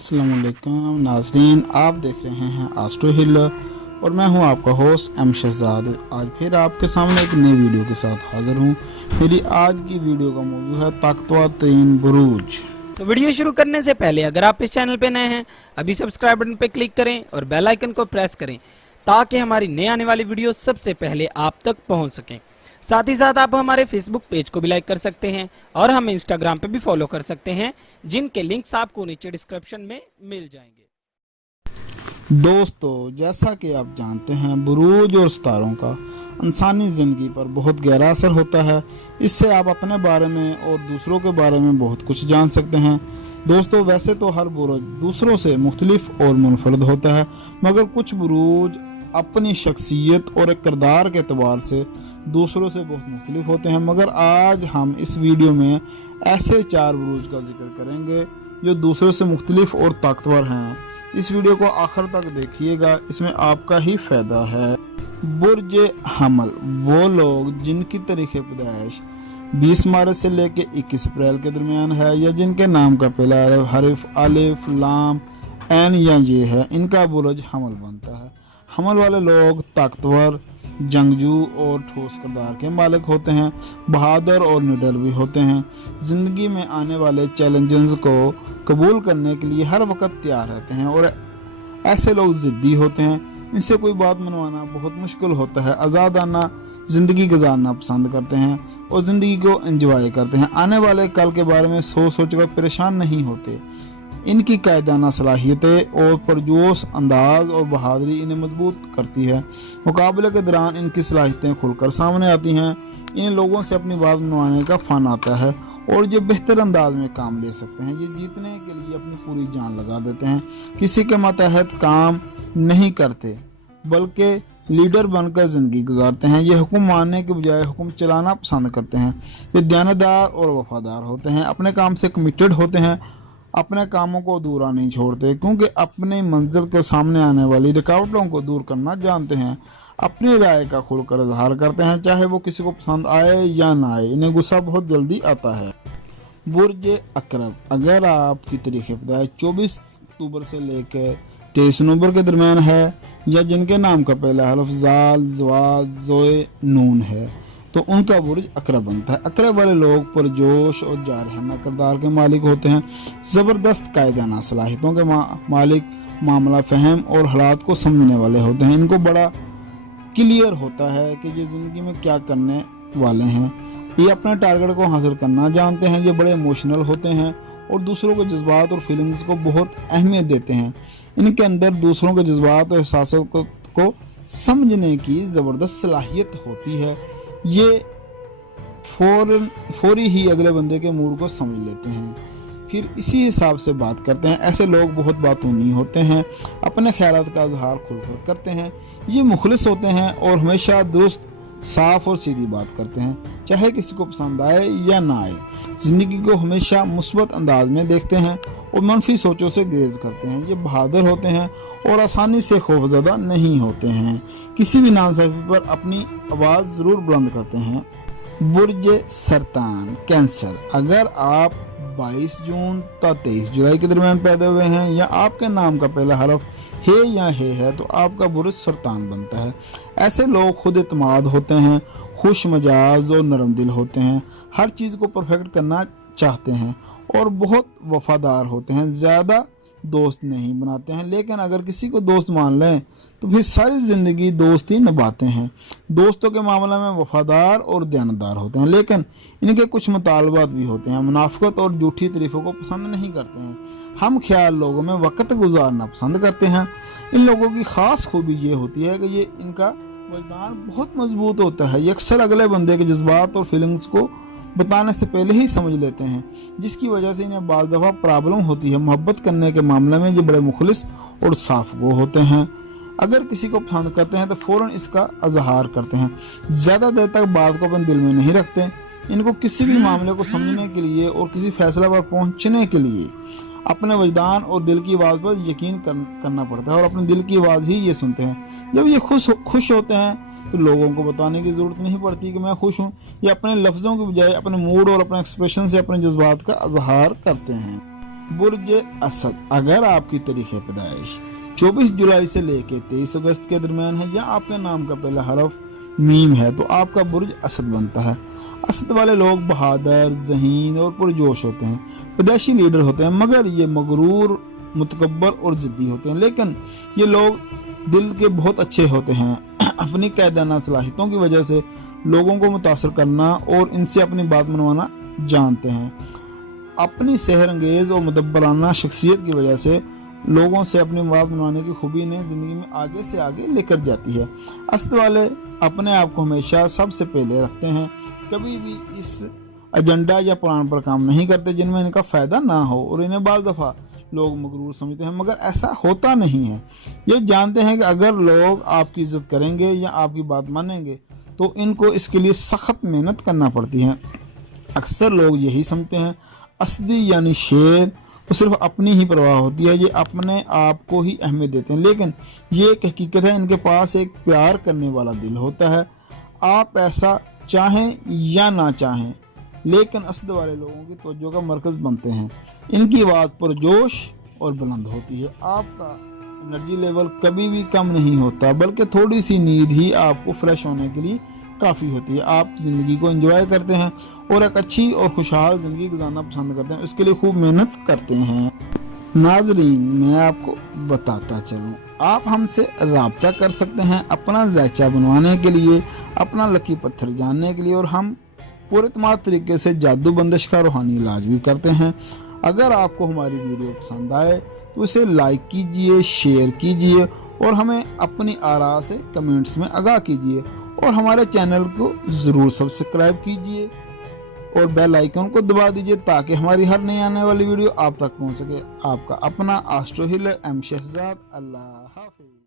अस्सलाम वालेकुम नाज़रीन, आप देख रहे हैं एस्ट्रो हीलर और मैं हूं आपका होस्ट एम शहजाद। आज फिर आपके सामने एक नई वीडियो के साथ हाजिर हूं। मेरी आज की वीडियो का मौजू है ताकतवर तरीन बुरूज। तो वीडियो शुरू करने से पहले अगर आप इस चैनल पे नए हैं अभी सब्सक्राइब बटन पे क्लिक करें और बेल आइकन को प्रेस करें ताकि हमारी नई आने वाली वीडियो सबसे पहले आप तक पहुंच सकें। साथ ही साथ आप हमारे फेसबुक पेज को भी लाइक कर सकते हैं और हमें इंस्टाग्राम पे भी फॉलो कर सकते हैं, जिनके लिंक्स आपको नीचे डिस्क्रिप्शन में मिल जाएंगे। दोस्तों, जैसा कि आप जानते हैं, बुरूज और सितारों का इंसानी ज़िंदगी पर बहुत गहरा असर होता है। इससे आप अपने बारे में और दूसरों के बारे में बहुत कुछ जान सकते हैं। दोस्तों, वैसे तो हर बुरूज दूसरों से मुख्तलिफ और मुनफरद होता है, मगर कुछ बुरूज अपनी शख्सियत और किरदार के एतबार से दूसरों से बहुत मुख्तलिफ होते हैं। मगर आज हम इस वीडियो में ऐसे 4 बुरूज का जिक्र करेंगे जो दूसरों से मुख्तलिफ और ताकतवर हैं। इस वीडियो को आखिर तक देखिएगा, इसमें आपका ही फ़ायदा है। बुर्ज हमल वो लोग जिनकी तारीख़ पैदाइश 20 मार्च से लेकर 21 अप्रैल के दरमियान है, या जिनके नाम का पहला हरफ अलिफ लाम एन या ये है, इनका बुर्ज हमल बनता है। हमल वाले लोग ताकतवर, जंगजू और ठोस किरदार के मालिक होते हैं। बहादुर और निडर भी होते हैं। ज़िंदगी में आने वाले चैलेंजेस को कबूल करने के लिए हर वक्त तैयार रहते हैं और ऐसे लोग ज़िद्दी होते हैं। इनसे कोई बात मनवाना बहुत मुश्किल होता है। आज़ादाना ज़िंदगी गुजारना पसंद करते हैं और ज़िंदगी को एंजॉय करते हैं। आने वाले कल के बारे में सोच कर परेशान नहीं होते। इनकी कायदाना सलाहियतें और पुरजोश अंदाज और बहादुरी इन्हें मजबूत करती है। मुकाबले के दौरान इनकी सलाहियतें खुलकर सामने आती हैं। इन लोगों से अपनी बात मनवाने का फ़न आता है और जो बेहतर अंदाज में काम ले सकते हैं। ये जीतने के लिए अपनी पूरी जान लगा देते हैं। किसी के मतहत काम नहीं करते बल्कि लीडर बनकर ज़िंदगी गुजारते हैं। ये हुक्म मानने के बजाय हुक्म चलाना पसंद करते हैं। ये दयानतदार और वफादार होते हैं। अपने काम से कमिटेड होते हैं। अपने कामों को अधूरा नहीं छोड़ते, क्योंकि अपनी मंजिल के सामने आने वाली रुकावटों को दूर करना जानते हैं। अपनी राय का खुलकर इजहार करते हैं, चाहे वो किसी को पसंद आए या ना आए। इन्हें गुस्सा बहुत जल्दी आता है। बुर्ज अकरब अगर आपकी तारीख़ पैदाइश 24 अक्टूबर से लेकर 23 नवंबर के दरमियान है, या जिनके नाम का पहला हरफ जाल जवाद जोए नून है, तो उनका बुर्ज अकरब बनता है। अकरब वाले लोग पुरजोश और जारहाना किरदार के मालिक होते हैं। ज़बरदस्त कायदाना सलाहियतों के मालिक, मामला फहम और हालात को समझने वाले होते हैं। इनको बड़ा क्लियर होता है कि ये ज़िंदगी में क्या करने वाले हैं। ये अपने टारगेट को हासिल करना जानते हैं। ये बड़े इमोशनल होते हैं और दूसरों के जज्बात और फीलिंग्स को बहुत अहमियत देते हैं। इनके अंदर दूसरों के जज्बात और एहसासों को समझने की ज़बरदस्त सलाहियत होती है। ये फौरी ही अगले बंदे के मूड को समझ लेते हैं, फिर इसी हिसाब से बात करते हैं। ऐसे लोग बहुत बातूनी होते हैं। अपने ख्यालात का इजहार खुलकर करते हैं। ये मुखलिस होते हैं और हमेशा दुरुस्त, साफ और सीधी बात करते हैं, चाहे किसी को पसंद आए या ना आए। ज़िंदगी को हमेशा मुस्बत अंदाज में देखते हैं और मनफी सोचों से गुरेज करते हैं। ये बहादुर होते हैं और आसानी से खौफजदा नहीं होते हैं। किसी भी नाइंसाफी पर अपनी आवाज़ ज़रूर बुलंद करते हैं। बुर्ज सरतान कैंसर अगर आप 22 जून ता 23 जुलाई के दरमियान पैदा हुए हैं, या आपके नाम का पहला हरफ हे या हे है, तो आपका बुर्ज सरतान बनता है। ऐसे लोग खुद एतमाद होते हैं, खुश मिजाज और नरम दिल होते हैं। हर चीज़ को परफेक्ट करना चाहते हैं और बहुत वफादार होते हैं। ज़्यादा दोस्त नहीं बनाते हैं, लेकिन अगर किसी को दोस्त मान लें तो फिर सारी ज़िंदगी दोस्ती निभाते हैं। दोस्तों के मामले में वफादार और दयानतदार होते हैं, लेकिन इनके कुछ मुतालबात भी होते हैं। मुनाफिकत और झूठी तारीफ़ों को पसंद नहीं करते हैं। हम ख्याल लोगों में वक्त गुजारना पसंद करते हैं। इन लोगों की ख़ास खूबी ये होती है कि ये इनका वजदान बहुत मजबूत होता है। ये अक्सर अगले बंदे के जज्बात और फीलिंग्स को बताने से पहले ही समझ लेते हैं, जिसकी वजह से इन्हें बाज़ दफ़ा प्रॉब्लम होती है। मोहब्बत करने के मामले में ये बड़े मुखलिस और साफ गो होते हैं। अगर किसी को पसंद करते हैं तो फ़ौरन इसका इजहार करते हैं। ज़्यादा देर तक बात को अपने दिल में नहीं रखते। इनको किसी भी मामले को समझने के लिए और किसी फैसला पर पहुंचने के लिए अपने वजदान और दिल की आवाज़ पर यकीन करना पड़ता है और अपने दिल की आवाज़ ही ये सुनते हैं। जब ये खुश होते हैं तो लोगों को बताने की ज़रूरत नहीं पड़ती कि मैं खुश हूँ। ये अपने लफ्ज़ों के बजाय अपने मूड और अपने एक्सप्रेशन से अपने जज्बात का इजहार करते हैं। बुर्ज असद, अगर आपकी तारीख पैदाइश 24 जुलाई से लेके 23 अगस्त के दरमियान है या आपके नाम का पहला हरफ मीम है तो आपका बुर्ज असद बनता है। असद वाले लोग बहादुर, ज़हीन और पुरजोश होते हैं, पैदाइशी लीडर होते हैं, मगर ये मगरूर, मुतकब्बर और ज़िद्दी होते हैं। लेकिन ये लोग दिल के बहुत अच्छे होते हैं। अपनी कायदाना सलाहियतों की वजह से लोगों को मुतासर करना और इनसे अपनी बात मनवाना जानते हैं। अपनी सहर अंगेज़ और मुदब्बराना शख्सियत की वजह से लोगों से अपनी बात मनवाने की खूबी ने ज़िंदगी में आगे से आगे लेकर जाती है। असद वाले अपने आप को हमेशा सबसे पहले रखते हैं, कभी भी इस एजेंडा या प्लान पर काम नहीं करते जिनमें इनका फ़ायदा ना हो, और इन्हें बाज़ दफ़ा लोग मगरूर समझते हैं, मगर ऐसा होता नहीं है। ये जानते हैं कि अगर लोग आपकी इज़्ज़त करेंगे या आपकी बात मानेंगे तो इनको इसके लिए सख्त मेहनत करना पड़ती है। अक्सर लोग यही समझते हैं असदी यानी शेर को सिर्फ अपनी ही परवाह होती है, ये अपने आप को ही अहमियत देते हैं, लेकिन ये एक हकीकत है, इनके पास एक प्यार करने वाला दिल होता है। आप ऐसा चाहें या ना चाहें, लेकिन असद वाले लोगों की तवज्जो का मरकज़ बनते हैं। इनकी बात पुरजोश और बुलंद होती है। आपका एनर्जी लेवल कभी भी कम नहीं होता, बल्कि थोड़ी सी नींद ही आपको फ्रेश होने के लिए काफ़ी होती है। आप ज़िंदगी को एंजॉय करते हैं और एक अच्छी और खुशहाल ज़िंदगी गुजारना पसंद करते हैं, इसके लिए खूब मेहनत करते हैं। नाजरीन, मैं आपको बताता चलूँ, आप हमसे रब्ता कर सकते हैं अपना ज़ायचा बनवाने के लिए, अपना लकी पत्थर जानने के लिए, और हम पुरतमाद तरीके से जादू बंदिश का रूहानी इलाज भी करते हैं। अगर आपको हमारी वीडियो पसंद आए तो इसे लाइक कीजिए, शेयर कीजिए और हमें अपनी आरा से कमेंट्स में आगाह कीजिए, और हमारे चैनल को ज़रूर सब्सक्राइब कीजिए और बेल आइकन को दबा दीजिए ताकि हमारी हर नई आने वाली वीडियो आप तक पहुंच सके। आपका अपना एस्ट्रो हीलर एम शहजाद। अल्लाह हाफिज़।